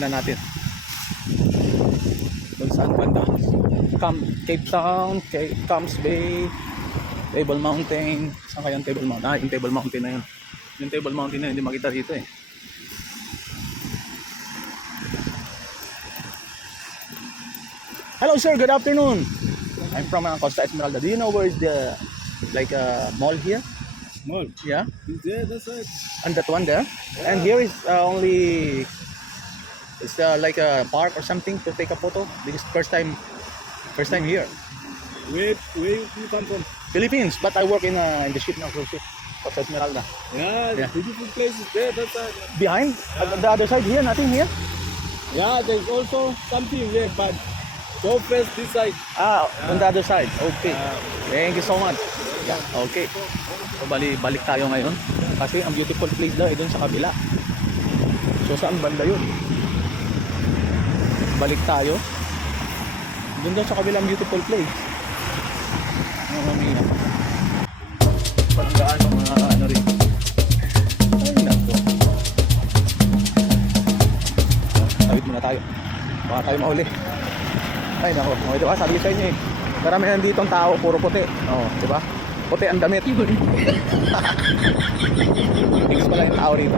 Tingnan natin. Kung saan banda. Cape Town, Camps Bay, Table Mountain. Saan kaya yung Table Mountain? Ah, yung Table Mountain na yun. Yung Table Mountain na yun, hindi makita dito eh. Hello sir, good afternoon. I'm from Costa Esmeralda. Do you know where is the mall here? Mall. Yeah, Is there that side? and that one there. Yeah. And here is only it's like a park or something to take a photo. This is first time here. Where you come from? Philippines, but I work in the ship now, cruise ship, Costa Esmeralda. Yeah, Yeah. beautiful places there, that side. Behind, the other side here, nothing here. Yeah, there's also something there, but go first this side. Ah, on the other side. Okay. Yeah. Thank you so much. Yeah, okay. So balik tayo ngayon kasi ang beautiful place daw ay doon sa kabila. So saan banda yun? Balik tayo. Doon daw sa kabila ang beautiful place. Ano mamaya? Parang gaano mga ano rin. Ay nako. Tawid muna tayo. Baka tayo mahuli. Ay nako, di ba? Sabi ko sa inyo eh. Karamihan dito ang tao, puro puti. Oo, di ba? Puti ang damit. Mix pala yung tao rito.